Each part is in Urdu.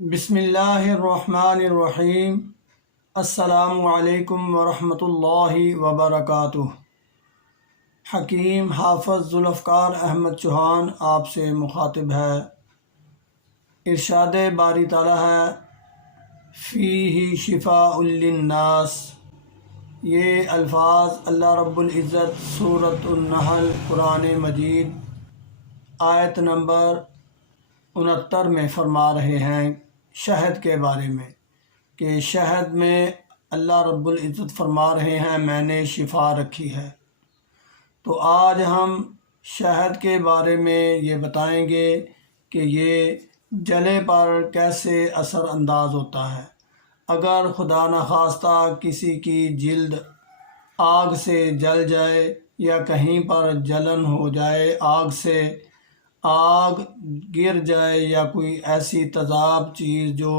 بسم اللہ الرحمن الرحیم۔ السلام علیکم ورحمۃ اللہ وبرکاتہ۔ حکیم حافظ ذوالفقار احمد چوہان آپ سے مخاطب ہے۔ ارشاد باری تعالیٰ ہے فیہ شفاء للناس۔ یہ الفاظ اللہ رب العزت سورۃ النحل قرآن مجید آیت نمبر 69 میں فرما رہے ہیں شہد کے بارے میں، کہ شہد میں اللہ رب العزت فرما رہے ہیں میں نے شفا رکھی ہے۔ تو آج ہم شہد کے بارے میں یہ بتائیں گے کہ یہ جلے پر کیسے اثر انداز ہوتا ہے۔ اگر خدا نخواستہ کسی کی جلد آگ سے جل جائے یا کہیں پر جلن ہو جائے، آگ سے آگ گر جائے یا کوئی ایسی تیزاب چیز جو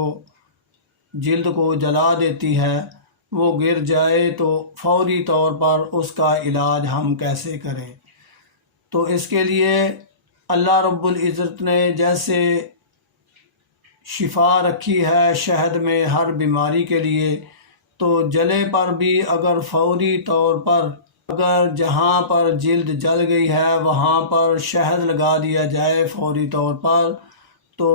جلد کو جلا دیتی ہے وہ گر جائے، تو فوری طور پر اس کا علاج ہم کیسے کریں؟ تو اس کے لیے اللہ رب العزت نے جیسے شفا رکھی ہے شہد میں ہر بیماری کے لیے، تو جلے پر بھی اگر فوری طور پر اگر جہاں پر جلد جل گئی ہے وہاں پر شہد لگا دیا جائے فوری طور پر، تو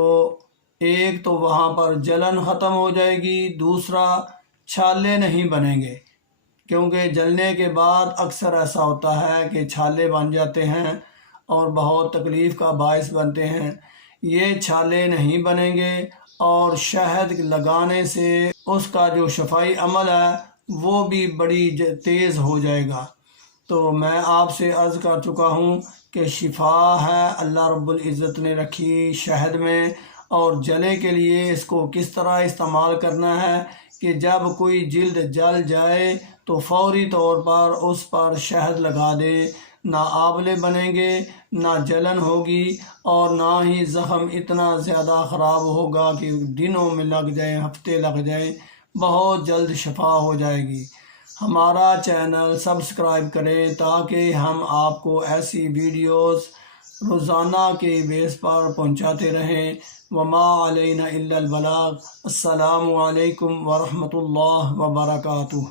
ایک تو وہاں پر جلن ختم ہو جائے گی، دوسرا چھالے نہیں بنیں گے، کیونکہ جلنے کے بعد اکثر ایسا ہوتا ہے کہ چھالے بن جاتے ہیں اور بہت تکلیف کا باعث بنتے ہیں۔ یہ چھالے نہیں بنیں گے اور شہد لگانے سے اس کا جو شفائی عمل ہے وہ بھی بڑی تیز ہو جائے گا۔ تو میں آپ سے عرض کر چکا ہوں کہ شفا ہے اللہ رب العزت نے رکھی شہد میں، اور جلے کے لیے اس کو کس طرح استعمال کرنا ہے کہ جب کوئی جلد جل جائے تو فوری طور پر اس پر شہد لگا دے، نہ آبلے بنیں گے، نہ جلن ہوگی، اور نہ ہی زخم اتنا زیادہ خراب ہوگا کہ دنوں میں لگ جائیں، ہفتے لگ جائیں، بہت جلد شفا ہو جائے گی۔ ہمارا چینل سبسکرائب کریں تاکہ ہم آپ کو ایسی ویڈیوز روزانہ کے بیس پر پہنچاتے رہیں۔ وما علینا الا البلاغ۔ السلام علیکم ورحمۃ اللہ وبرکاتہ۔